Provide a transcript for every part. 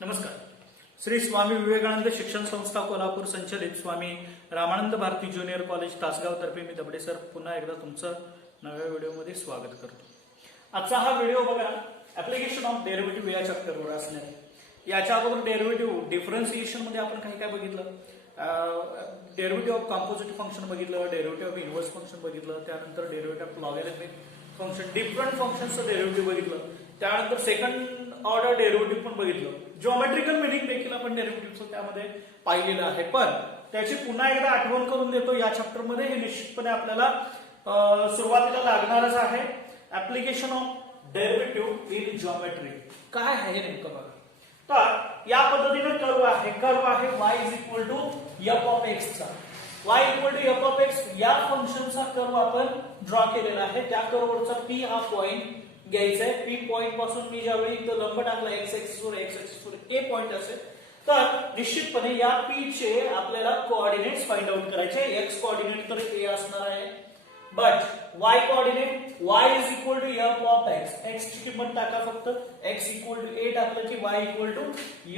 नमस्कार. श्री स्वामी विवेकानंद शिक्षण संस्था कोल्हापूर संचलित स्वामी रामानंद भारती ज्युनियर कॉलेज तासगाव तर्फे मी दबडे सर पुन्हा एकदा तुमचं नव्या व्हिडिओमध्ये स्वागत करतो. आजचा हा व्हिडिओ बघा ऍप्लिकेशन ऑफ डेरिव्हेटिव्ह या चॅप्टरवर असणार आहे. याच्या अगोदर डेरिव्हेटिव्ह डिफरन्सिएशन मध्ये आपण काही काय बघितलं, डेरिव्हेटिव्ह ऑफ कॉम्पोजिट फंक्शन बघितलं, डेरिव्हेटिव्ह ऑफ इनव्हर्स फंक्शन बघितलं, त्यानंतर derivative of logarithmic function different फंक्शनचं डेरिव्हेटिव्ह बघितलं, त्यानंतर सेकंड ऑर्डर डेरिव्हेटिव्ह पण बघितलं. जिओमेट्रिकल मिनिंग देखील आपण डेरिव्हेटिव्हचं त्यामध्ये पाहिलेलं आहे. पण त्याची पुन्हा एकदा आठवण करून देतो या चॅप्टर मध्ये. हे निश्चितपणे आपल्याला सुरुवातीला लागणारच आहे. Application of derivative in geometry काय आहे नेमकं बघा. तर या पद्धतीने कर्व आहे y is equal to f of x चा. y equal to f of x या फंक्शनचा कर्व आपण ड्रॉ केलेला आहे. त्या कर्ववरचा p हा पॉइंट घ्यायचा आहे. पी पॉइंट पासून मी ज्यावेळी इथं लंब टाकला एक्स एक्सिस वर ए पॉइंट असेल तर निश्चितपणे या पी चे आपल्याला कोऑर्डिनेट्स फाइंड आउट करायचे. एक्स कोऑर्डिनेट तर ए असणार आहे, but y coordinate y is equal to f of x. X ची किंमत टाका फक्त. x इक्वल टू ए टाकलं की y equal to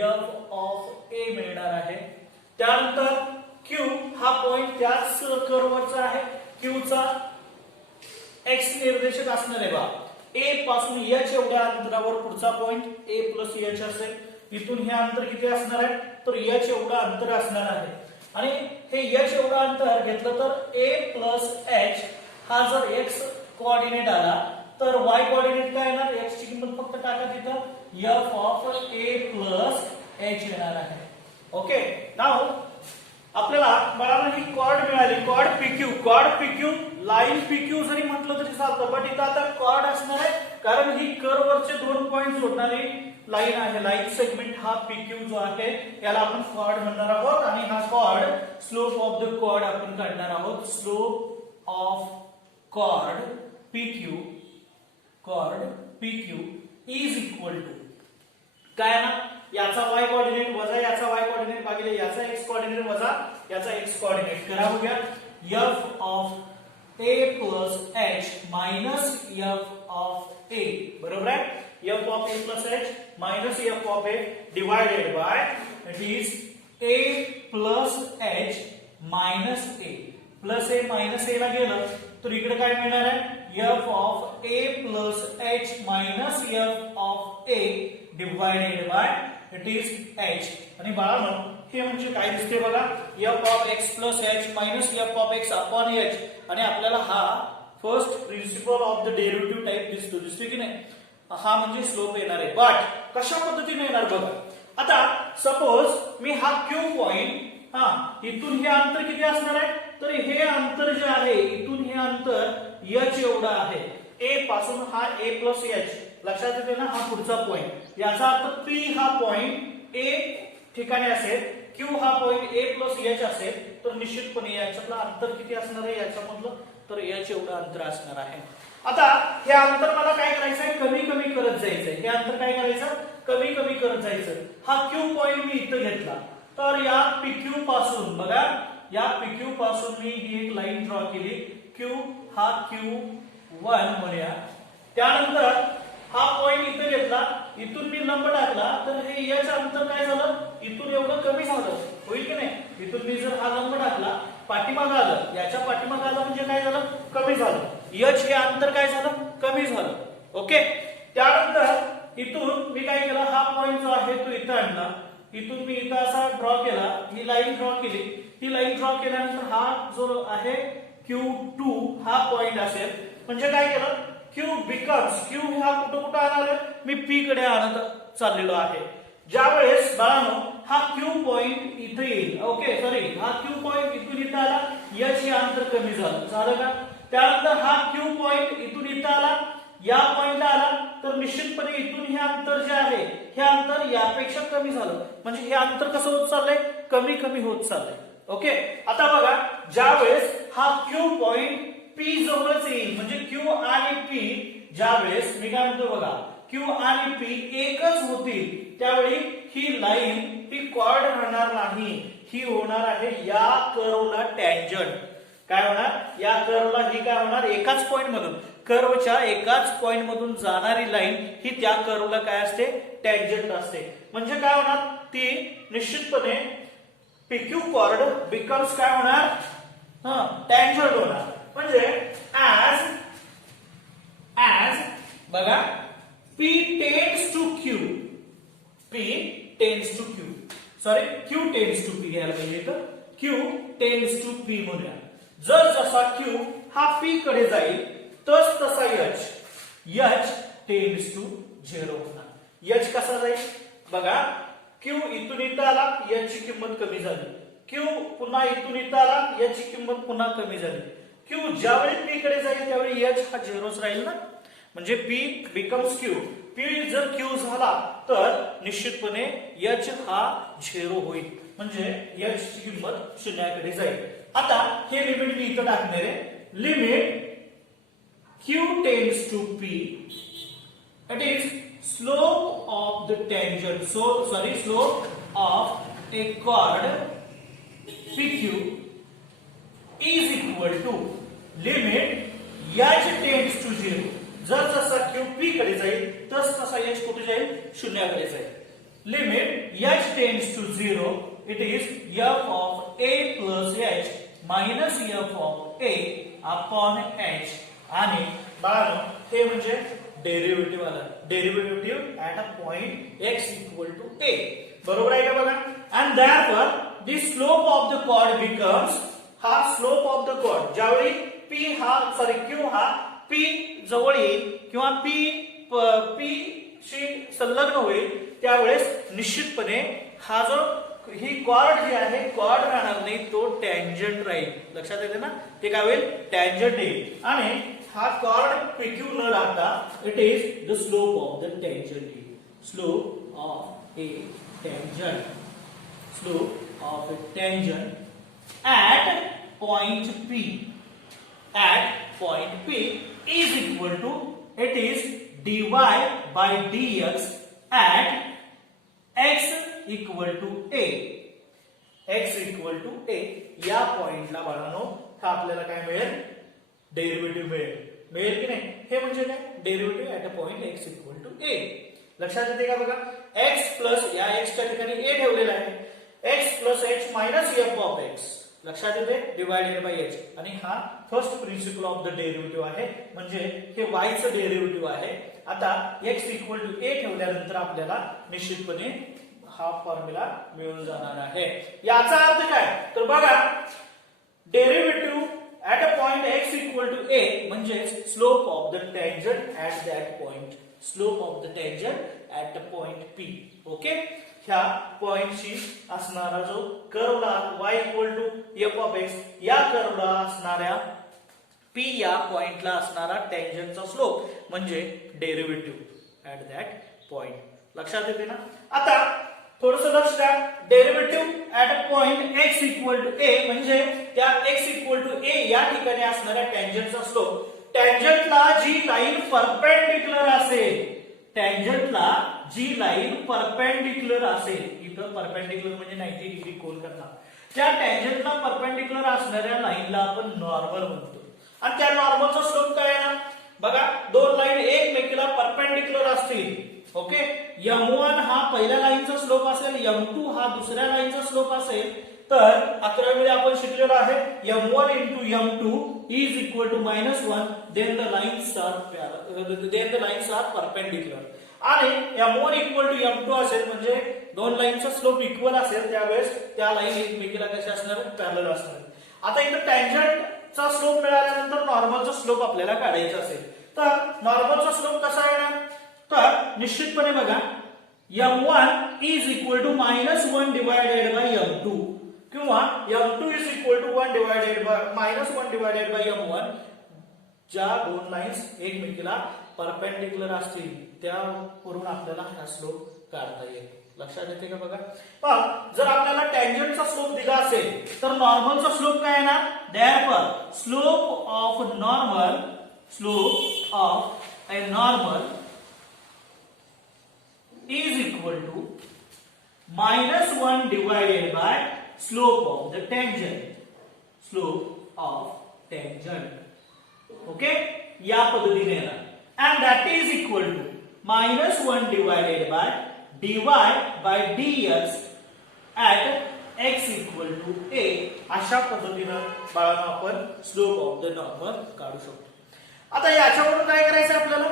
f of a मिळणार आहे. त्यानंतर q हा पॉइंट त्याच कर्ववरचा आहे. q चा x निर्देशक असणार आहे बा a पासून h एवढ्या अंतरावर पुढचा पॉइंट a प्लस h असेल. इथून हे अंतर किती असणार आहे तर h एवढं अंतर असणार आहे. आणि हे h एवढं अंतर घेतलं तर a प्लस h हा जर x कोऑर्डिनेट आला तर y कोऑर्डिनेट काय येणार, x ची किंमत फक्त टाका तिथं f of a plus h येणार आहे. ओके, नाउ आपल्याला बाळांनो ही कॉर्ड मिळाली. कॉर्ड PQ लाईन PQ जरी म्हटलं तरी चालतं, बट इथं आता कॉर्ड असणार आहे कारण ही कर्व वरचे दोन पॉइंट जोडणारी लाईन आहे. लाईन सेगमेंट हा PQ जो आहे याला आपण कॉर्ड म्हणणार आहोत. आणि हा chord slope of the chord आपण काढणार आहोत. Slope of chord PQ is equal to काय ना, याचा y कोऑर्डिनेट वजा याचा y कोऑर्डिनेट भागिले याचा x कोऑर्डिनेट वजा याचा x कोऑर्डिनेट. करा बघूया. f of a plus h minus f of a बरोबर आहे. f of a plus h minus f of a divided by it is a plus h minus a. Plus a minus a ला गेलं तर इकडे काय मिळणार आहे f of a plus h minus f of a divided by it is h. आणि बाळांनो हे म्हणजे काय दिसते बघा, f of x plus h minus f of x upon h. आणि आपल्याला हा first principle of the derivative type दिसतो की नाही. हा म्हणजे स्लोप येणार आहे. बट कशा पद्धतीने येणार बघा. आता सपोज मी हा q पॉइंट इथून हे अंतर किती असणार आहे तर हे अंतर जे आहे इथून हे अंतर h एवढं आहे. a पासून हा a प्लस h लक्षात येते ना, हा पुढचा पॉइंट. याचा अर्थ p हा पॉइंट a ठिकाणी असेल, q हा पॉइंट a प्लस h असेल तर निश्चितपणे याच्यातलं अंतर किती असणार आहे याच्यामधलं तर h एवढं अंतर असणार आहे. आता हे अंतर मला काय करायचं आहे, कमी कमी करत जायचंय. हे अंतर काय करायचं, कमी कमी करत जायचं. हा q पॉइंट मी इथं घेतला तर या PQ पासून बघा, या PQ पासून मी ही एक लाईन ड्रॉ केली. q हा q1 म्हणूया. त्यानंतर हा पॉइंट इथे घेतला, इथून मी लंब टाकला तर हे h अंतर काय झालं इथून एवढं कमी झालं, होईल की नाही. इथून मी जर हा लंब टाकला पाठीमागे आलं, याच्या पाठीमागे आलं म्हणजे काय झालं कमी झालं. h हे अंतर काय झालं कमी झालं. ओके, त्यानंतर इथून मी काय केलं, हा पॉइंट जो आहे तो इथं आणला. इथून मी इथं असा ड्रॉ केला, ही लाईन ड्रॉ केली. ही लाईन ड्रॉ केल्यानंतर हा जो आहे Q2 हा पॉइंट असेल. म्हणजे काय केलं, Q बिकम्स Q हा कुठं आणलं मी P कडे आणत चाललेलो आहे. ज्यावेळेस बाळांनो हा Q पॉइंट इथे येईल. ओके सॉरी, हा Q पॉइंट इथून इथं आला, h हे अंतर कमी झालं का. त्यानंतर हा Q पॉइंट इथून इथं आला, या पॉइंटला आला तर निश्चितपणे इथून हे अंतर जे आहे हे अंतर यापेक्षा कमी झालं. म्हणजे हे अंतर कसं होत चाललंय, कमी कमी होत चाललंय. ओके, आता बघा ज्यावेळेस हा Q पॉइंट P जवळच येईल म्हणजे Q आणि P ज्यावेळेस मी काय म्हणतो बघा Q आणि P एकच होतील त्यावेळी ही लाईन ही कॉर्ड राहणार नाही, ही होणार आहे या कर्वला टँजंट. काय होणार, या कर्वला ही काय होणार एकाच पॉइंट मधून कर्वच्या एकाच पॉइंट मधून जाणारी लाईन ही त्या कर्वला काय असते, टँजंट असते. म्हणजे काय होणार, ती निश्चितपणे PQ कॉर्ड बिकम्स काय होणार, टँजंट होणार. म्हणजे ऍज बघा P tends to Q, P tends to Q, sorry Q tends to P घ्यायला पाहिजे, तर Q टेंड्स टू P म्हणूया. जर जसा Q हा P कडे जाईल तसा H टेंड्स टू 0 होणार. H कसा जाईल बघा, Q इथून इथं आला, H ची किंमत कमी झाली. Q पुन्हा इथून इथं आला, H ची किंमत पुन्हा कमी झाली. Q ज्यावेळी P कडे जाईल त्यावेळी H हा 0च राहील ना. म्हणजे P बिकम्स Q. P जर Q झाला तर निश्चितपणे H हा 0 होईल. म्हणजे H ची किंमत शून्याकडे जाईल. आता हे लिमिट मी इथं टाकणार आहे. Limit Q tends to P, it is slope of the tangent, slope of a chord PQ is equal to limit H tends to 0. जर जसा Q P कडे जाईल तसा H कुठे जाईल, शून्याकडे जाईल. Limit H tends to 0, it is f of a plus H minus f of a upon H. आणि बाळांनो हे म्हणजे डेरिव्हेटिव्ह आला, derivative at a point x equal to a. बरोबर आहे का बघा. And therefore the slope of the chord becomes, हा स्लोप ऑफ द कॉर्ड ज्यावेळी Q हा P जवळ येईल किंवा P शी संलग्न होईल त्यावेळेस निश्चितपणे हा जो ही कॉर्ड जी आहे, कॉर्ड राहणार नाही, तो टँजंट राहील. लक्षात येते ना, ते काय होईल, टँजंट येईल. आणि हा कॉर्ड PQ न राहता it is the slope of the tangent. Slope of a tangent, slope of a tangent at point P, at point P is equal to, it is dy by dx at x equal to a. x equal to a या पॉइंटला बाळांनो हा आपल्याला काय मिळेल, derivative मिळेल की नाही. हे म्हणजे काय, derivative at a point x equal to a. लक्षात येते का बघा. x प्लस या x च्या ठिकाणी a ठेवलेला आहे, x plus h minus f of x. लक्षात येते, डिवायडेड बाय h. आणि हा first principle of the derivative आहे, म्हणजे हे y चं डेरिव्हेटिव्ह आहे. आता x इक्वल टू a ठेवल्यानंतर आपल्याला निश्चितपणे हा फॉर्म्युला मिळून जाणार आहे. याचा अर्थ काय, तर बघा derivative at a point x equal to a म्हणजे slope of the tangent at that point, slope of the tangent at a point P. Okay, ह्या पॉइंटशी असणारा जो कर्वला y equal to f of x, या कर्वला असणाऱ्या P या पॉइंटला असणारा टँजंटचा स्लोप म्हणजे डेरिव्हेटिव्ह ऍट दॅट पॉइंट. लक्षात येते ना. आता थोडस लक्ष द्या, derivative at a point x equal to a म्हणजे त्या x इक्वल टू a या ठिकाणी असणाऱ्या टँजंटचा स्लोप. टँजंटला जी लाईन परपेंडिक्युलर असेल, टँजंटला जी लाईन परपेंडिक्युलर असेल, इथं परपेंडिक्युलर म्हणजे 90 डिग्री कोन करणार, त्या टँजंटला परपेंडिक्युलर असणाऱ्या लाईनला आपण नॉर्मल म्हणतो. आणि त्या नॉर्मलचा स्लोप काय आहे ना बघा, दोन लाईन एकमेकीला परपेंडिक्युलर असतील. ओके, m1 हा पहिल्या लाईनचा स्लोप असेल, m2 हा दुसऱ्या लाईनचा स्लोप असेल. तर 11वी मध्ये आपण शिकलेलो आहे m1 into m2 is equal to -1, then the lines are perpendicular. आणि m1 equal to m2 असेल म्हणजे दोन लाईनचा स्लोप इक्वल असेल, त्यावेळेस त्या लाईन एकमेकीला कशा असणार, पॅरलल असणार. आता इथं टँजंटचा स्लोप मिळाल्यानंतर नॉर्मलचा स्लोप आपल्याला काढायचा असेल, तर नॉर्मलचा स्लोप कसा येणार, तर निश्चितपणे बघा m1 is equal to -1 divided by m2 किंवा m2 is equal to 1 divided by -1 divided by m1. ज्या दोन लाईन्स एकमेकीला परपेंडिक्युलर असतील त्यावरून आपल्याला हा स्लोप काढता येईल. लक्षात येते का बघा. पण जर आपल्याला टँजंटचा स्लोप दिला असेल तर नॉर्मलचा स्लोप काय येणार, therefore slope of a normal is equal to -1 divided by slope of the tangent, slope of tangent. Okay, या पद्धतीने येणार. And that is equal to -1 divided by dy by dx at x equal to a. अशा पद्धतीनं बाळांनो आपण slope of the normal काढू शकतो. आता याच्यावरून काय करायचं आपल्याला,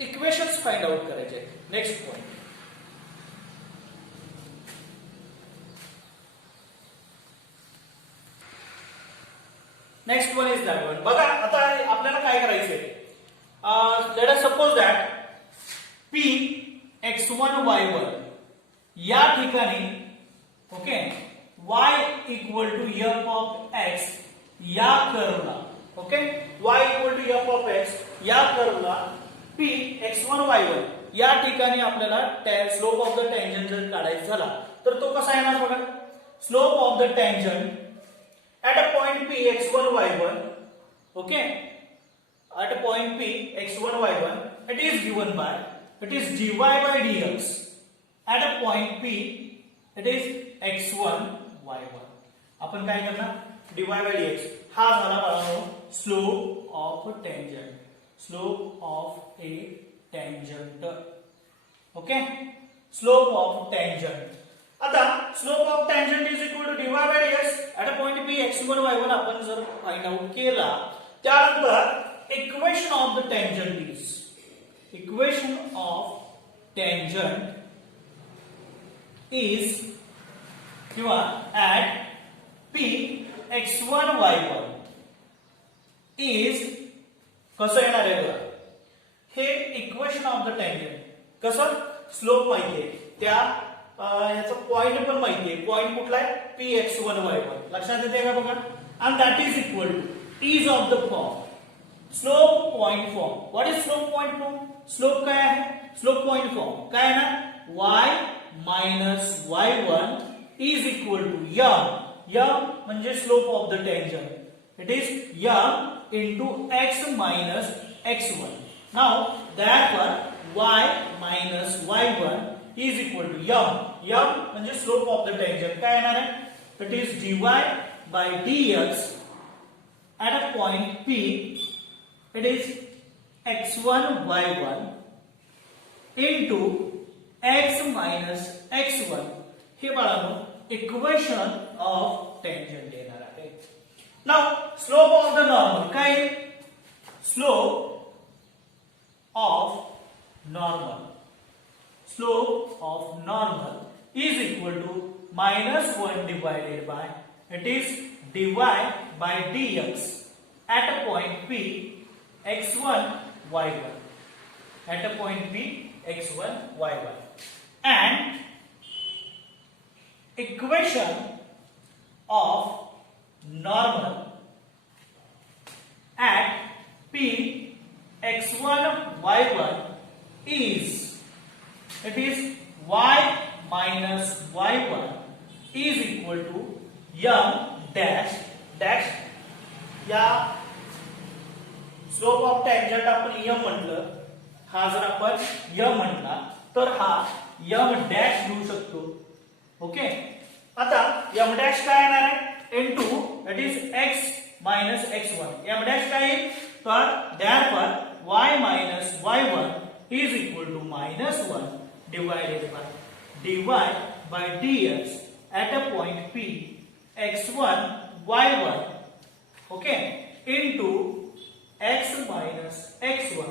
इक्वेशन्स फाइंड आउट करायचे. Next point, next one is that one. बघा आता आपल्याला काय करायचंय, let us suppose that p x1 y1 या ठिकाणी okay y equal to f of x या कर्वला, okay y equal to f of x या कर्वला p x1 y1 या ठिकाणी आपल्याला स्लोप ऑफ द टँजंट जर काढायचा झाला तर तो कसा येणार बघा. Slope of the tangent at a point p x1 y1, okay, at a point p x1 y1 it is given by, it is dy by dx at a point p it is x1 y1. आपण काय करणार, dy by dx हा झाला बाळांनो slope of tangent, slope of a tangent, okay slope of tangent. आता slope of tangent is equal to dy by dx at a point p x1 y1 आपण जर find out केला त्यानंतर equation of the tangent is, equation of tangent is किंवा at p x1 y1 is कसं येणार आहे बघा. हे इक्वेशन ऑफ द टँजंट कसं, स्लोप माहितीये त्या याचा पॉइंट पण माहितीये, पॉइंट कुठला आहे p x1 y1 लक्षात येते का बघा. and that is equal to ease of the form, slope point form. what is slope point form, slope काय आहे, स्लोप पॉइंट फॉर्म काय आहे ना, y minus y1 is equal to m म्हणजे slope of the tangent, it is m into x minus x1. now therefore y minus y1 is equal to m म्हणजे slope of the tangent काय येणार आहे, it is dy by dx at a point p it is x1 y1 into x minus x1. हे बाळांनो equation of tangent येणार आहे. Now slope of the normal काय, slope of normal, slope of normal is equal to -1 divided by, it is dy by dx at a point p x1 y1, at a point p x1 y1. and equation of normal at p x1 y1 is, it is y minus y1 is equal to m dash dash. या slope of tangent आपण m म्हटलं, हा जर आपण m म्हटला तर हा m dash घेऊ शकतो. ओके आता m डॅश काय येणार आहे, into it is x minus x1. m dash काय येईल, तर therefore y minus y1 is equal to -1 divided by dy by dx at a point p x1 y1 okay into x minus x1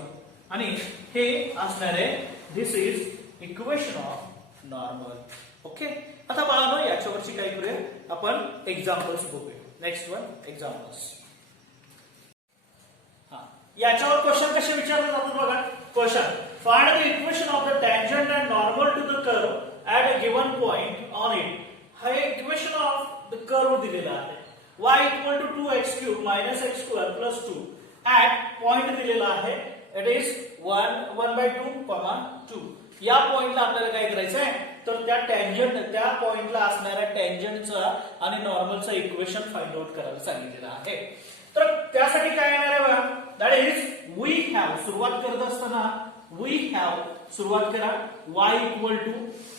आणि हे असणार आहे, this is equation of normal. Okay आता बाळांनो याच्यावरची काय करूया आपण एक्झाम्पल्स बघूया. Next one examples. याच्यावर क्वेश्चन कसे विचारले जातात बघा. Question, find the equation of the tangent and normal to the curve at a given point on it. हा इक्वेशन ऑफ द कर्व दिलेला आहे. y equal to 2x cube minus x square plus 2 at point दिलेला आहे, it is 1/2, 2. या पॉइंटला आपल्याला काय करायचं आहे, तर त्या टँजंट त्या पॉइंटला असणाऱ्या टँजंटचा आणि नॉर्मलचा इक्वेशन फाइंड आउट करायला सांगितलेलं आहे. तर त्यासाठी काय येणार आहे बघा, दॅट इज वी हॅव, सुरुवात करत असताना वी हॅव सुरुवात करा, y equal to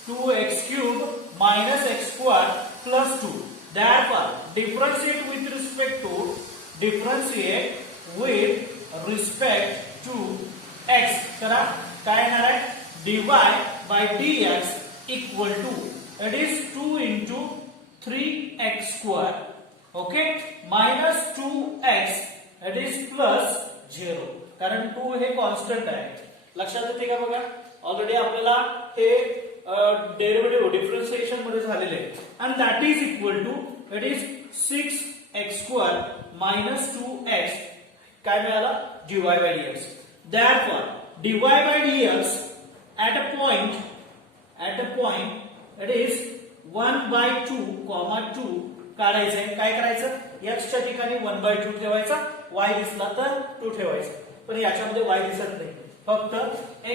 2x cube minus x square plus 2. therefore differentiate with respect to respect to x करा. काय येणार आहे dy by dx equal to it is 2 into 3x square. Okay minus 2x it is plus 0 कारण 2 हे constant आहे. लक्षात येते का बघा ऑलरेडी आपल्याला हे डेरिव्हेटिव्ह डिफरन्शिएशन मध्ये झालेले आहे. And that is equal to it is 6x square minus 2x काय मिळाला dy by dx. Therefore dy by dx at a point it is 1/2, 2 काढायचं आहे. काय करायचं x च्या ठिकाणी 1/2 ठेवायचा, y दिसला तर 2 ठेवायचा. पण याच्यामध्ये y दिसत नाही फक्त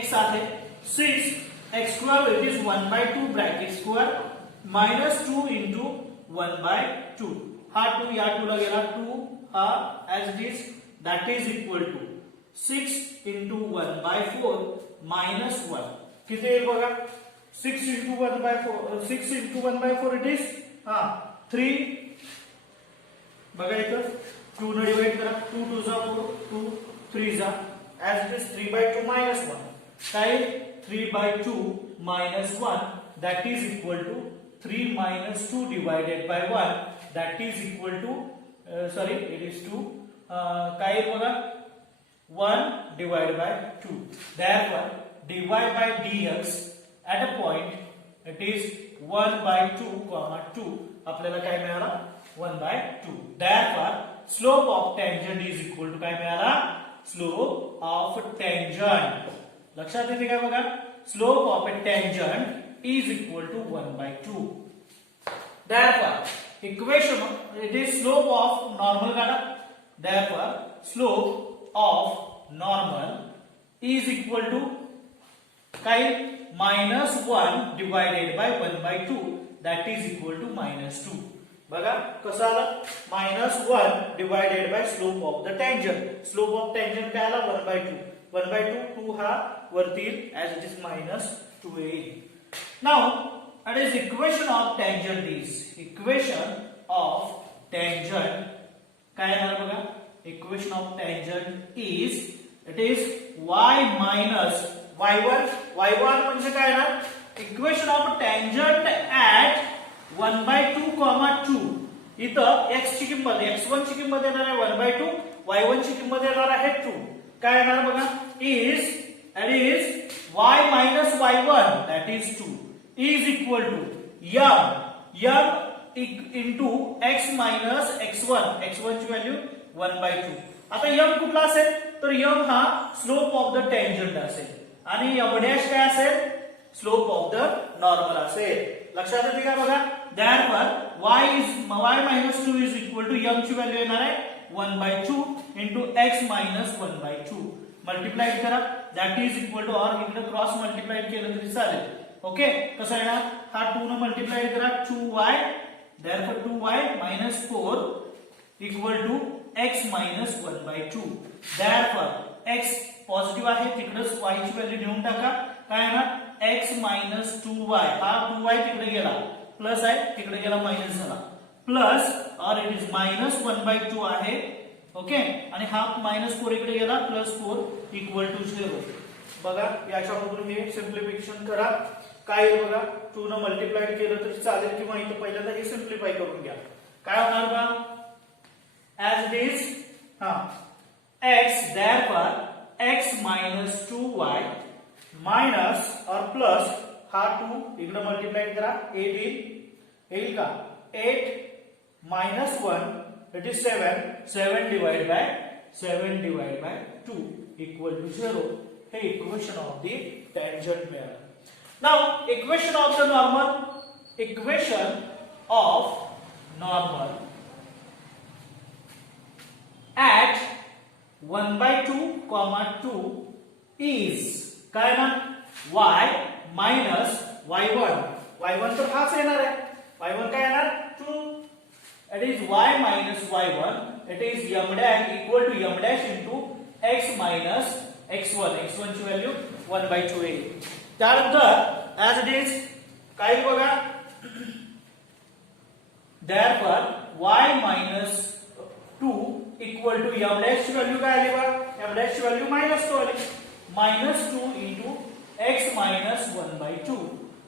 x आहे. 6x square it is 1/2 bracket square minus 2 into 1/2. हा 2 या 2 ला गेला 2 हा as it is that is equal to 6 into 1/4 minus 1 किती येईल बघा 6 into 1/4 6 into 1/4 it is 3 बघा इथं 2 ने डिवाइड करा 2 2 जा 4 2 3 जा as it is 3/2 minus 1 काय 3/2 minus 1 that is equal to 3 minus 2 divided by 1 that is equal to it is 2 काय बघा 1 divided by 2. Therefore dy by dx at a point it is 1/2, 2 आपल्याला काय मिळाला 1/2. Therefore slope of tangent is equal to काय मिळाला slope of tangent. लक्षात येते काय बघा slope of a tangent is equal to 1/2. Therefore equation it is slope of normal काढा. Therefore slope of normal is equal to काय -1 divided by 1/2 that is equal to -2. बघा कसं आलं -1 divided by slope of the tangent. slope of tangent काय आला 1/2. 1/2 2 हा वरती as it is -2a. Now it is equation of tangent is equation of tangent काय येणार बघा equation of tangent is it is y minus y1 म्हणजे काय ना equation of tangent at 1/2, 2 इथं x ची किंमत x1 ची किंमत येणार आहे 1/2 y1 ची किंमत येणार आहे 2 काय येणार बघा is y minus y1 that is 2 is equal to m into x minus x1 ची व्हॅल्यू 1/2. आता m कुठला असेल तर m हा स्लोप ऑफ द टेंजंट असेल आणि m डॅश काय असेल स्लोप ऑफ द नॉर्मल असेल. लक्षात येते का बघा therefore y minus 2 is equal to m ची व्हॅल्यू येणार आहे 1/2 into x minus 1/2 मल्टिप्लाय करा that is equal to और इकडे क्रॉस मल्टिप्लाय केलं तरी चालेल. ओके कसं येणार हा 2 ने मल्टिप्लाय करा 2y therefore 2y minus 4 equal to x minus 1/2. therefore x positive आहे तिकडेच y ची व्हॅल्यू देऊन टाका काय येणार x minus 2y हा 2y तिकडे गेला प्लस आहे तिकडे गेला मायनस झाला प्लस और इट इज minus 1/2 आहे. ओके आणि हा -4 इकडे गेला +4 इक्वल टू 0. बघा याच्यामधून हे सिम्प्लिफिकेशन करा काय आहे बघा 2 ने मल्टिप्लाय केलं तरी चालेल किंवा इथं पहिल्यांदा हे सिम्प्लिफाय करून घ्या. काय होणार बघा as it is x therefore x minus 2y minus और प्लस हा 2 इकडे मल्टिप्लाय करा 8 येईल का 8 minus 1 it is 7 divided by 2 equal to 0. हे इक्वेशन ऑफ द टेंजंट मिळालं. Now equation of the normal at 1/2, 2 is काय ना y minus y1 तर हाच येणार आहे y1 काय येणार 2 it is y minus y1 it is m dash equal to m dash into x minus x1 ची व्हॅल्यू 1/2 येईल. त्यानंतर as it is काय बघा therefore y minus 2 equal to m dash ची व्हॅल्यू काय आली बघा, m डॅश ची व्हॅल्यू -2 आली. -2 into x minus 1/2.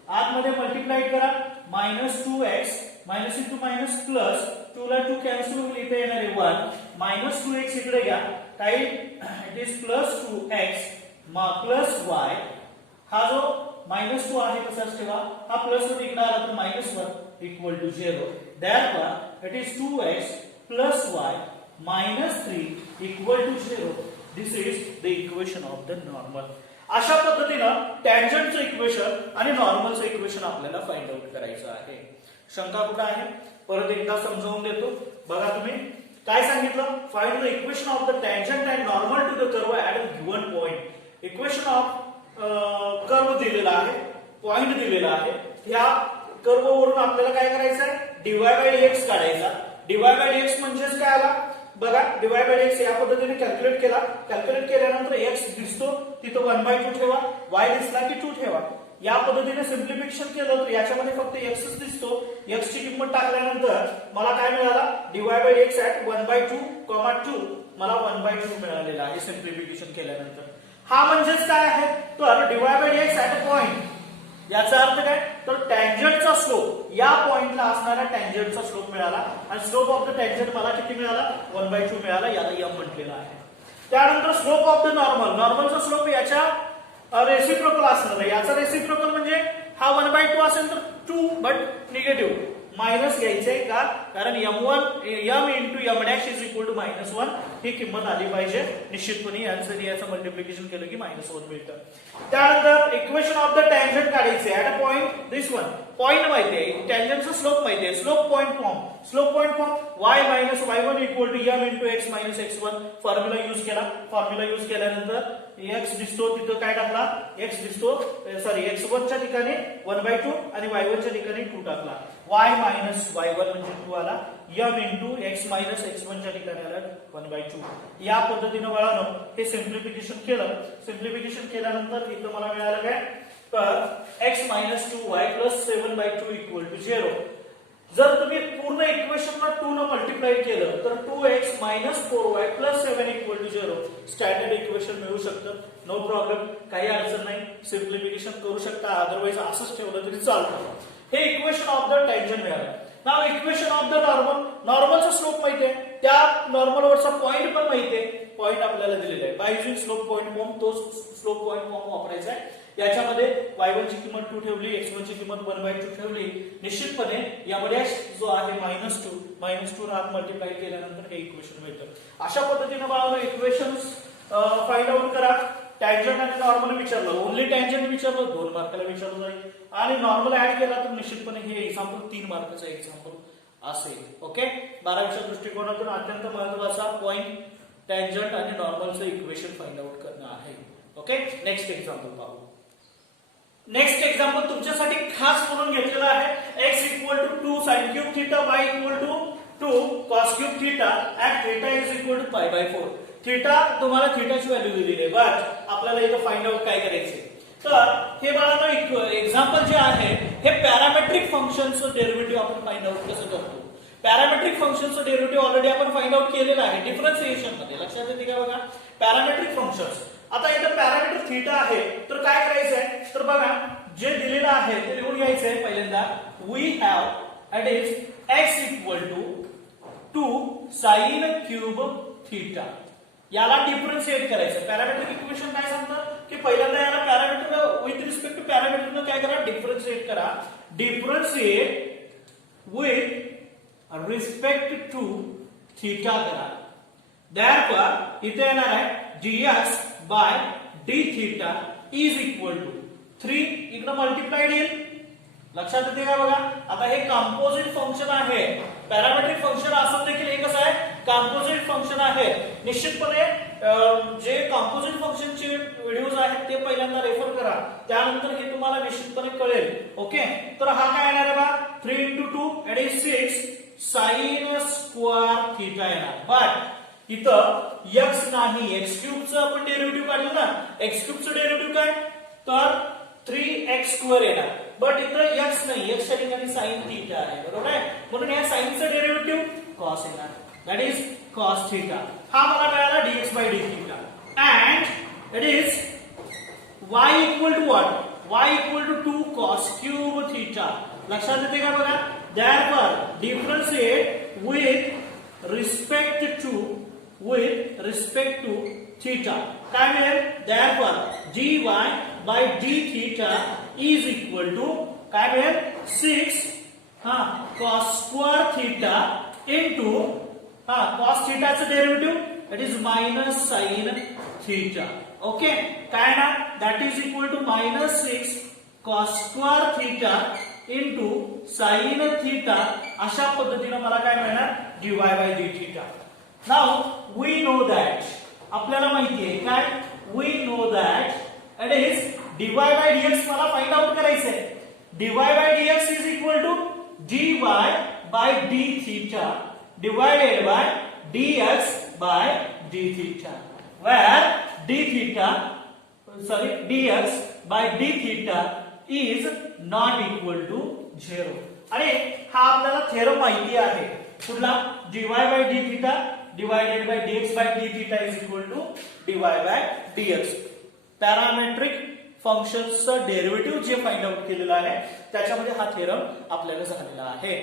आतमध्ये मल्टिप्लाय करा. -2x minus into minus plus 2 ला 2 कॅन्सल होईल, इथे येणार आहे 1 -2x इकडे घ्या, काही it is +2x plus y. हा जो -2 आहे तसाच ठेवा, हा प्लस वर इकडे आला तर -1 equal to 0. therefore it is 2x plus y minus 3 equal to 0. This is the equation of the normal. अशा पद्धतीनं टॅन्जंटचं इक्वेशन आणि नॉर्मलचं इक्वेशन आपल्याला फाइंड आउट करायचं आहे. शंका कुठे आहे परत एकदा समजावून देतो बघा. तुम्ही काय सांगितलं, find the equation of the tangent and normal to the curve at a given point. Equation of curve दिलेला आहे, पॉइंट दिलेला आहे. ह्या कर्व वरून आपल्याला काय करायचं आहे, dy/dx काढायचा. dy/dx म्हणजेच काय आला बघा, dy/dx या पद्धतीने कॅल्क्युलेट केला. कॅल्क्युलेट केल्यानंतर x दिसतो तिथं 1/2 ठेवा, y दिसला की 2 ठेवा. या पद्धतीने सिम्प्लिफिकेशन केलं तर याच्यामध्ये फक्त x च दिसतो. x ची किंमत टाकल्यानंतर मला काय मिळाला, dy/dx ऍट 1/2, 2 मला 1/2 मिळालेला आहे सिम्प्लिफिकेशन केल्यानंतर. हा म्हणजेच काय आहे, तर dy/dx ऍट अ पॉइंट. याचा अर्थ काय, तर टॅन्जंटचा स्लोप, या पॉइंटला असणारा टॅन्जंटचा स्लोप मिळाला आणि स्लोप ऑफ द टॅन्जंट मला किती मिळाला, 1/2 मिळाला. याला m म्हटलेला आहे. त्यानंतर स्लोप ऑफ द नॉर्मल, नॉर्मलचा स्लोप याच्या रेसिप्रोकल असणार आहे. याचा रेसिप्रोकल म्हणजे हा 1/2 असेल तर 2 बट निगेटिव्ह मायनस घ्यायचंय का, कारण m into m dash is equal to -1 ही किंमत आली पाहिजे. निश्चितपणे याचं मल्टिप्लिकेशन केलं की -1 मिळतं. त्यानंतर इक्वेशन ऑफ द टॅन्जंट काढायचे at a point this one. Point माहिती आहे, टॅन्जंटचा स्लोप माहिती आहे, slope point form. Slope point form y minus y1 equal to m into x minus x1. Formula use केला. फॉर्म्युला यूज केल्यानंतर x दिसतो तिथं काय टाकला, x दिसतो सॉरी x1 च्या ठिकाणी 1/2 आणि y1 च्या ठिकाणी 2 टाकला. y minus y1 म्हणजे 2 आला, m into x minus x1 च्या ठिकाणी आला 1/2. या पद्धतीने बाळांनो हे सिम्प्लिफिकेशन केलं. सिम्प्लिफिकेशन केल्यानंतर इथं मला मिळालं काय, तर x minus 2y plus 7/2 equal to 0. जर तुम्ही पूर्ण इक्वेशनला 2 ने मल्टिप्लाय केलं तर 2x minus 4y plus 7 equal to 0 standard equation मिळू शकतं. नो प्रॉब्लेम, काही अडचण नाही, सिम्प्लिफिकेशन करू शकता, अदरवाइज असंच ठेवलं तरी चालतं. हे इक्वेशन ऑफ द टॅन्जंट मिळालं. Now equation of the normal, नॉर्मलचा स्लोप माहिती आहे, त्या नॉर्मल वरचा पॉइंट पण माहिती आहे. पॉइंट आपल्याला दिलेला आहे, by using slope point form तो स्लोप पॉइंट फॉर्म वापरायचा आहे. याच्यामध्ये y1 ची किंमत 2 ठेवली, x1 ची किंमत 1/2 ठेवली. निश्चितपणे यामध्ये जो आहे -2 रात मल्टिप्लाय केल्यानंतर हे इक्वेशन मिळतं. अशा पद्धतीने बाळांनो इक्वेशन्स फाइंड आउट करा. टॅन्जंट आणि नॉर्मल विचारलं, ओनली टॅन्जंट विचारलं 2 मार्काला विचारलं जाईल आणि नॉर्मल ऍड केला तर निश्चितपणे हे एक्झाम्पल 3 मार्काचं एक्झाम्पल असेल. ओके, 12वीच्या दृष्टिकोनातून अत्यंत महत्त्वाचा पॉइंट टॅन्जंट आणि नॉर्मलचं इक्वेशन फाइंड आउट करणं आहे. ओके, नेक्स्ट एक्झाम्पल पाहू. नेक्स्ट एक्झाम्पल तुमच्यासाठी खास म्हणून घेतलेला आहे. x equal to 2 sin cube theta, y equal to 2 cos cube theta and theta is equal to pi/4. Theta तुम्हाला थीटाची व्हॅल्यू दिलेली आहे, बट आपल्याला इथं फाइंड आउट काय करायचे, तर हे बाळांनो एक्झाम्पल जे आहे हे पॅरामेट्रिक फंक्शनचं डेरिव्हेटिव्ह आपण फाइंड आउट कसं करतो. पॅरामेट्रिक फंक्शनचं डेरिव्हेटिव्ह ऑलरेडी आपण फाइंड आउट केलेलं आहे डिफरन्शिएशन मध्ये. लक्षात येते का बघा, पॅरामेट्रिक फंक्शन्स. आता इथं पॅरामीटर थीटा आहे तर काय करायचं आहे, तर बघा जे दिलेलं आहे ते लिहून घ्यायचं आहे. पहिल्यांदा we have it is x equal to 2 sin cube theta. याला डिफरन्शिएट करायचं. पॅरामीट्रिक इक्वेशन काय सांगतं की पहिल्यांदा याला parameter with respect to parameter काय करा, डिफरन्शिएट करा. Differentiate with respect to theta करा. therefore इथे येणार आहे dx by d theta is equal to 3 इकडे मल्टिप्लाइड येईल. लक्षात येते का बघा. आता हे कंपोजिट फंक्शन आहे, पॅरामेट्रिक फंक्शन असं देखील हे कसं आहे, कंपोजिट फंक्शन आहे. निश्चितपणे जे कंपोजिट फंक्शनचे व्हिडिओज आहेत ते पहिल्यांदा रेफर करा, त्यानंतर हे तुम्हाला निश्चितपणे कळेल. ओके, तर हा काय येणार आहे बघा, 3 into 2 it is 6 sin square theta येणार. बट इथं x नाही, x क्यूबचं आपण डेरिव्हेटिव्ह काढलं ना, x क्यूबचं डेरिव्हेटिव्ह काय, तर 3x² येणार. बट इथं x नाही, x च्या ठिकाणी sin थीटा आहे, बरोबर आहे, म्हणून या साइनचं डेरिव्हेटिव्ह cos येणार. that is cos theta. हा मला मिळाला dx by d theta. And that is y equal to what? y equal to 2 cos cube theta. लक्षात येते का बघा? Therefore differentiate with respect to theta. काय मिळेल? Therefore dy by d theta is equal to काय मिळेल? 6 cos square theta into cos theta चं derivative that is minus sin theta. Okay, काय ना? That is equal to minus 6 cos square theta into sin theta. अशा पद्धतीने मला काय मिळणार? dy by d theta. Now we know that आपल्याला माहिती आहे काय? We know that it is dy by dx मला फाइंड आउट करायचं आहे. dy by dx is equal to dy by d theta divided by dx by d theta, where dx by d theta is not equal to 0. आणि हा आपल्याला theorem माहिती आहे. कुठला? dy by d theta divided by dx by d theta is equal to dy by dx. Parametric फंक्शनचं derivative जे find out केलेलं आहे त्याच्यामध्ये हा थेरम आपल्याला झालेला आहे.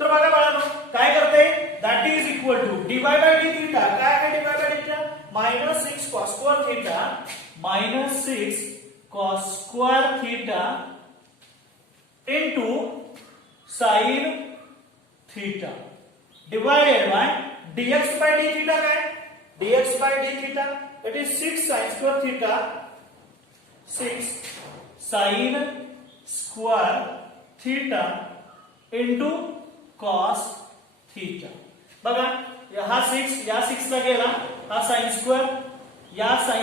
तर बघा बाळांनो, काय करते? That is equal to dy by d theta. काय आहे dy by d theta? minus 6 cos square theta minus 6 cos square theta into sin theta divided by dx by d theta. काय? dx by d theta that is 6 sin square theta 6 sin square theta into cos theta. बघा, हा 6 या 6 ला गेला, हा sin square या sin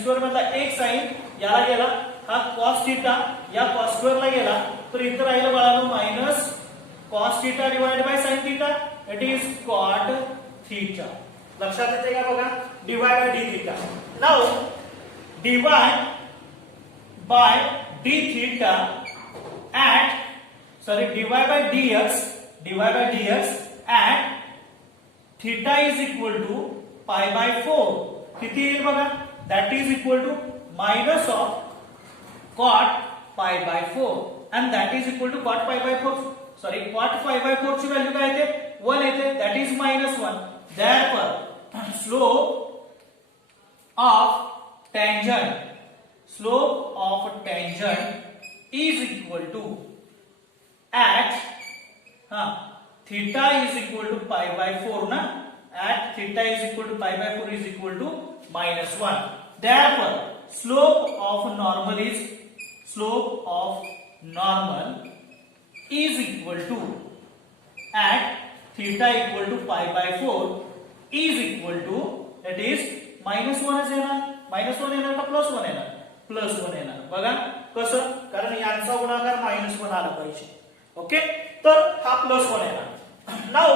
square मधला एक sin याला गेला, हा cos थीटा या cos स्क्वेअर ला गेला, तर इथे राहिलं बाळांनो minus cos theta divided by sin theta it is cot theta. लक्षात येते का बघा? dy by d theta. Now dy by d theta dy by dx at theta is equal to pi by 4. किती येईल बघा? that is equal to minus of cot pi by 4 and that is equal to cot pi by 4. cot pi by 4 ची value काय येते? 1 येते, that is minus 1. therefore slope of tangent is equal to at theta is equal to pi by 4 na, at theta is equal to pi by 4 is equal to minus 1. therefore slope of normal is equal to at theta equal to pi by 4 is equal to that is minus 1 is येणार, minus 1 येणार का plus 1 येणार? Plus 1 येणार. बघा कसं? कारण यांचा गुणाकार minus 1 आला पाहिजे. ओके, तर हा प्लस 1 येणार. Now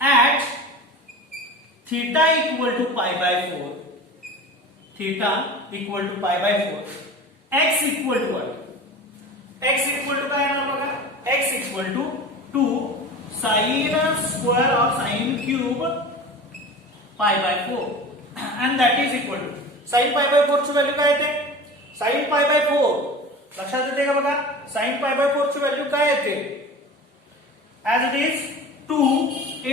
at theta equal to pi by 4, x equal to what? x equal to काय येणार बघा? x equal to 2 sin square of sin cube pi by 4 and that is equal to sin pi by 4 ची value काय येते? sin pi by 4 लक्षात येते का बघा? sin pi by 4 ची व्हॅल्यू काय येते? as it is 2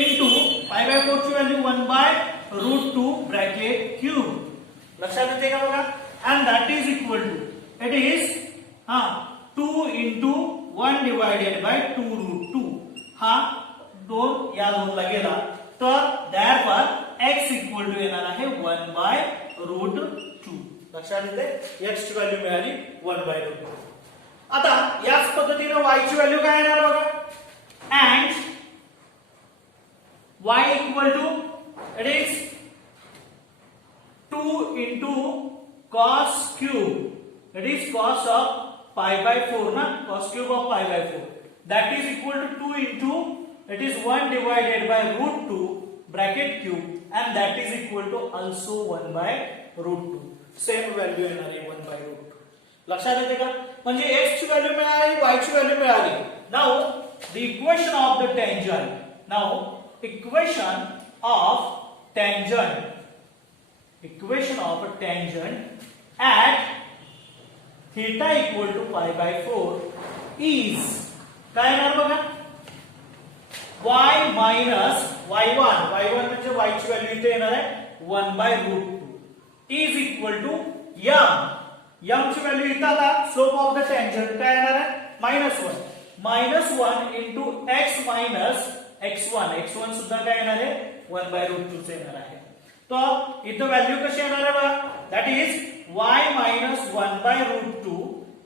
into pi by 4 ची value 1 by root 2 bracket cube. लक्षात येते का बघा? and that is equal to it is 2 into 1 divided by 2 root 2. हा 2 या 2 ला गेला, तर therefore x equal to येणार आहे 1 by root 2. लक्षात येते? x ची व्हॅल्यू मिळाली 1 by root 2. आता याच पद्धतीने y ची व्हॅल्यू काय येणार बघा? and y equal to it is 2 into cos cube, that is cos of pi by 4 na, cos cube of pi by 4, that is equal to 2 into it is 1 divided by root 2 bracket cube and that is equal to also 1 by root 2. Same value येणार आहे 1 by root 2. लक्षात येते का? म्हणजे x ची value मिळाली, y ची value मिळाली. Now the equation of the tangent. Now equation of tangent at theta equal to pi by 4 is काय येणार बघा, y मायनस y1 म्हणजे y ची व्हॅल्यू इथे येणार आहे 1/√2 इज इक्वल टू m ची व्हॅल्यू इथे आला, स्लोप ऑफ द टेंजंट काय येणार आहे -1 इंटू x मायनस x1 सुद्धा काय येणार आहे 1/√2 चे येणार आहे. तर इथे व्हॅल्यू कशी येणार आहे बघा, that is y minus 1/√2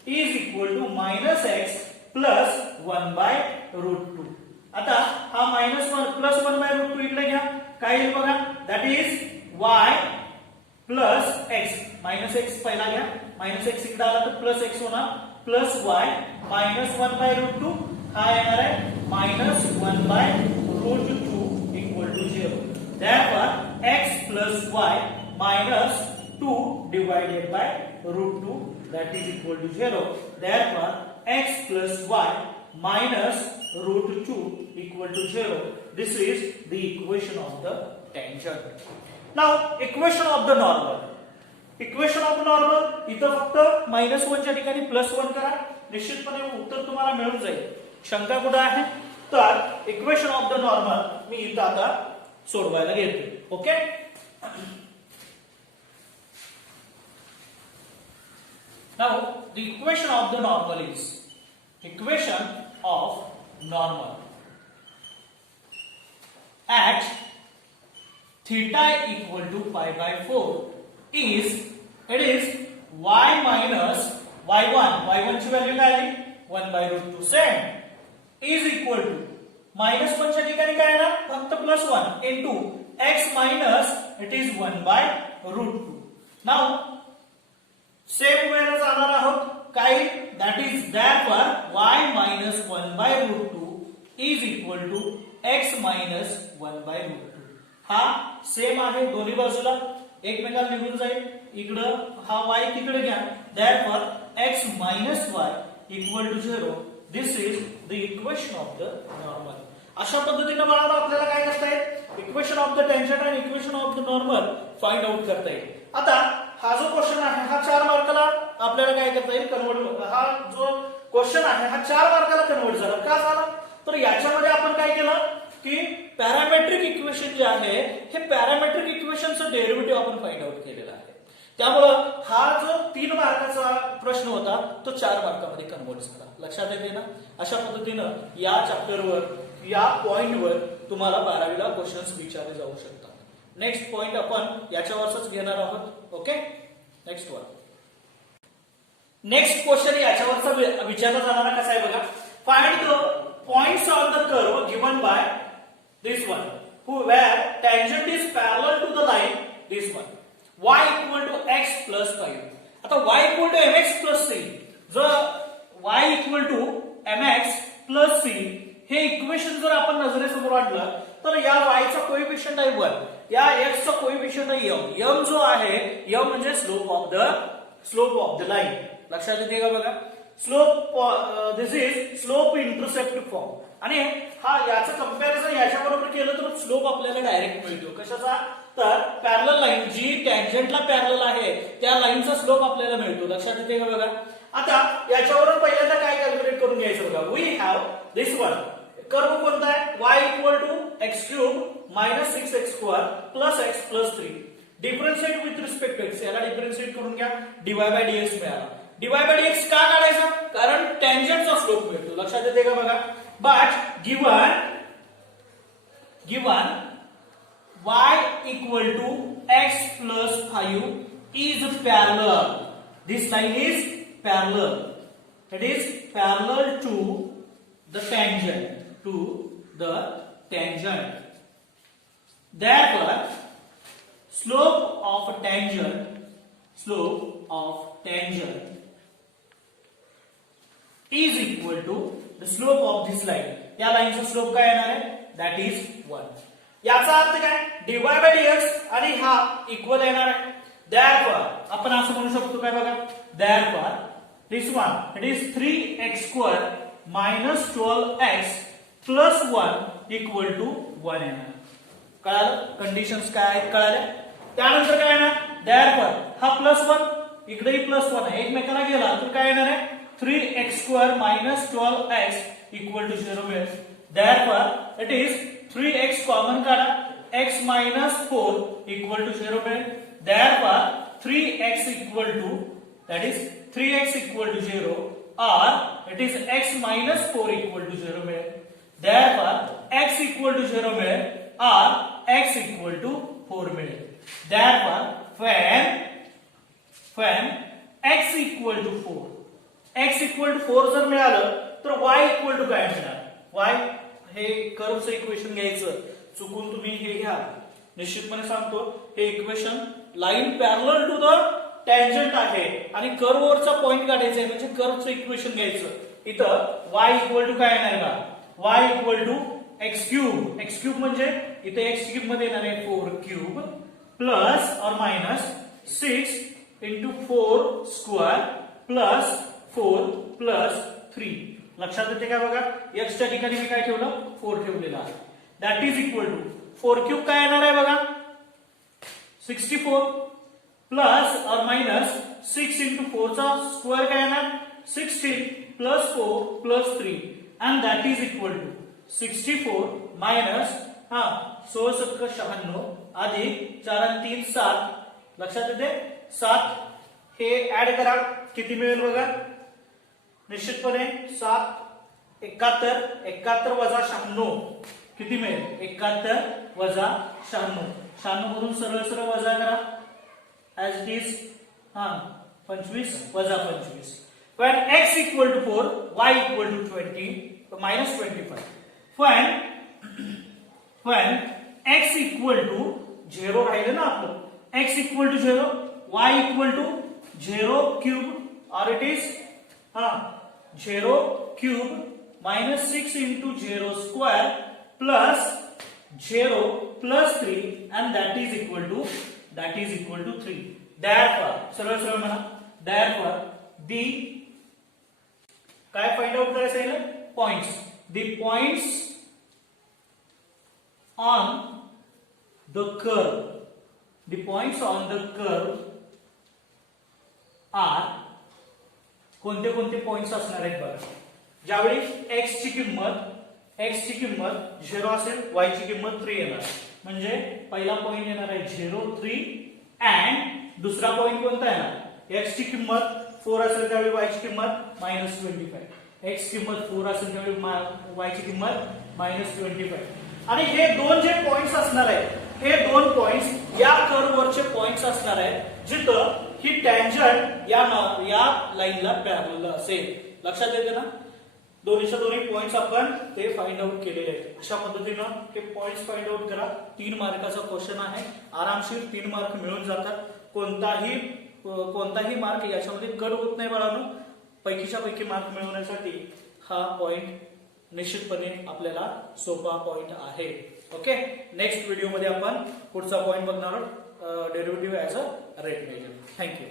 is equal to -x plus 1/√2. आता हा -1 प्लस 1/√2 इकडे घ्या, काय येईल बघा, that is y plus x -x पहिला घ्या, -x इकडे आला तर प्लस x होणार, प्लस y -1/√2 हा येणार आहे -1/√2 equal to 0. Therefore x plus y minus 2 divided by √2 that is equal to 0. Therefore x plus y minus √2 equal to 0. This is the equation of the tangent. Now equation of the normal. Equation of the normal इथं फक्त -1 च्या ठिकाणी +1 करा, निश्चितपणे उत्तर तुम्हाला मिळून जाईल. शंका कुठे आहे, तर इक्वेशन ऑफ द नॉर्मल मी इथं आता सोडवायला घेतो. Okay, now the equation of the normal is equation of normal at theta equal to pi by 4 is y minus y1 ची व्हॅल्यू काय आली 1/√2 सेम इज इक्वल टू -1 च्या ठिकाणी काय येणार फक्त +1 into x minus it is 1/√2. Now same वेळेला जाणार आहोत काय, that is therefore y minus 1/√2 is equal to x minus 1/√2. हा सेम आहे दोन्ही बाजूला, एकमेकाला निघून जाईल, इकडं हा y तिकडे घ्या, therefore x minus y equal to 0. This is the equation of the normal. अशा पद्धतीने बाळांनो आपल्याला काय करता येईल, इक्वेशन ऑफ द टेंजंट आणि equation of the normal find out करता येईल. आता हा जो क्वेश्चन आहे हा 4 मार्काला आपल्याला काय करता येईल, कन्वर्ट, हा जो क्वेश्चन आहे हा 4 मार्काला कन्वर्ट झाला. का झाला, तर याच्यामध्ये आपण काय केलं की पॅरामेट्रिक इक्वेशन जे आहे हे पॅरामेट्रिक इक्वेशनचं डेरिव्हेटिव्ह आपण फाइंड आउट केलेलं आहे. त्यामुळं हा जो 3 मार्काचा प्रश्न होता तो 4 मार्कामध्ये कन्वर्ट झाला. लक्षात येते ना, अशा पद्धतीनं या चॅप्टरवर या पॉइंटवर तुम्हाला 12वीला क्वेश्चन्स विचारले जाऊ शकतात. नेक्स्ट पॉइंट आपण याच्यावरच घेणार आहोत. Okay, next one. Next question याच्यावरचा विचारला जाणारा कसा आहे बघा, find the points on the curve given by this one where tangent is parallel to the line this one, y equal to x plus 5. आता y equal to mx plus c, जर y equal to mx plus c हे equation जर आपण नजरेसमोर आणलं तर या y चा कोएफिशिएंट आहे 1, या x चा कोएफिशिएंट आहे m जो आहे m म्हणजे स्लोप ऑफ द लाईन. लक्षात येते का बघा, slope this is slope intercept form, आणि हा याचं कंपॅरिझन याच्या बरोबर केलं तर स्लोप आपल्याला डायरेक्ट मिळतो. कशाचा, तर पॅरलल लाईन जी टॅन्जंटला पॅरलल आहे त्या लाईनचा स्लोप आपल्याला मिळतो. लक्षात येते का बघा. आता याच्यावरून पहिल्यांदा काय कॅल्क्युलेट करून घ्यायचं बघा, we have this one curve कोणता आहे, y equal to x³ minus 6x² plus x plus 3. Differentiate with respect to x, याला डिफरन्शिएट करून घ्या, dy बाय dx मिळाला. dy बाय dx का काढायचा, कारण टॅन्जंटचा स्लोप मिळतो. लक्षात येते का बघा. But given y equal to x plus 5 is parallel. This line is parallel. It is parallel to the tangent. Therefore, slope of tangent is equal to the slope of this line. या लाईनचा slope काय येणार आहे, that is 1. याचा अर्थ काय, dy by dx आणि हा इक्वल येणार आहे. Therefore आपण असं म्हणू शकतो काय बघा, therefore this one it is 3x² minus 12x plus 1 equal to 1 येणार. कळालं? कंडिशन्स काय आहेत कळाल्या. त्यानंतर काय येणार, देअरफॉर हा प्लस 1 इकडेही प्लस 1 आहे, एकमेकांना गेला तर काय येणार आहे 3x² - 12x इक्वल टू 0 मिळेल. Therefore it is 3x common काढा, x - 4 इक्वल टू 0 मिळेल. Therefore 3x equal to that is 3x equal to 0 or it is x minus 4 equal to 0 मिळेल. Therefore x equal to 0 मिळेल or x equal to 4 मिळेल. Therefore when x equal to 4 x equal to 4 जर मिळालं तर y equal to काय मिळणार. y हे कर्वचं equation घ्यायचं, चुकून तुम्ही हे घ्या, निश्चितपणे सांगतो हे equation line parallel to the tangent आहे आणि कर्ववरचा पॉइंट काढायचा आहे म्हणजे कर्वचं इक्वेशन घ्यायचं. इथं y इक्वल टू काय येणार का, y equal to x cube म्हणजे इथे एक्स क्यूब मध्ये येणार आहे 4 क्यूब प्लस और minus 6 into 4 square plus 4 plus 3. लक्षात येते का बघा, x च्या ठिकाणी मी काय ठेवलं 4 ठेवलेला आहे. That is equal to 4 cube काय येणार आहे बघा 64 प्लस और माइनस 6 इंटू 4 चा स्क्वेअर काय येणार 16 plus 4 plus 3 and that is equal to 64 minus 16 96 अधिक 4 आणि 3 7. लक्षात येते 7. हे ऍड करा किती मिळेल बघा, निश्चितपणे 7 71 71 वजा 96 किती मिळेल 71 वजा 96. 96 मधून सरळ सरळ वजा करा as it is 25 वजा 25. when x equal to 4 y equal to 20 minus 25. when x equal to 0 राहिले ना आपलं, x equal to 0 y equal to 0 cube or it is 0 cube minus 6 into 0 square plus 0 plus 3 and that is equal to 3. Therefore सरळ सरळ म्हणा, therefore the काय find out करायचं आहे points, the points on the curve are कोणते कोणते points असणार आहेत बघा. ज्यावेळी x ची किंमत 0 असेल y ची किंमत 3 येणार म्हणजे पहिला पॉइंट येणार आहे 0 3 अँड दुसरा पॉइंट कोणता येणार x ची किंमत 4 असेल त्यावेळी y ची किंमत -25, x किंमत 4 असेल त्यावेळी y ची किंमत -25. आणि हे दोन जे पॉइंट्स असणार आहेत हे दोन पॉइंट्स या कर्व वरचे पॉइंट्स असणार आहेत जिथं ही टँजंट या लाईनला पॅरलल असेल. लक्षात येते ना, दोन्हीच्या दोन्ही पॉइंट्स आपण ते फाइंड आउट केलेले आहेत. अशा पद्धतीनं ते पॉइंट्स फाइंड आउट करा. 3 मार्काचा क्वेश्चन आहे, आरामशीर 3 मार्क मिळून जातात. कोणताही मार्क याच्यामध्ये कट होत नाही बाळांनो. पैकीच्या पैकी मार्क मिळवण्यासाठी हा पॉइंट निश्चितपणे आपल्याला सोपा पॉइंट आहे. ओके, नेक्स्ट व्हिडिओ मध्ये आपण पुढचा पॉइंट बघणार आहोत, derivative as a rate measure. Thank you.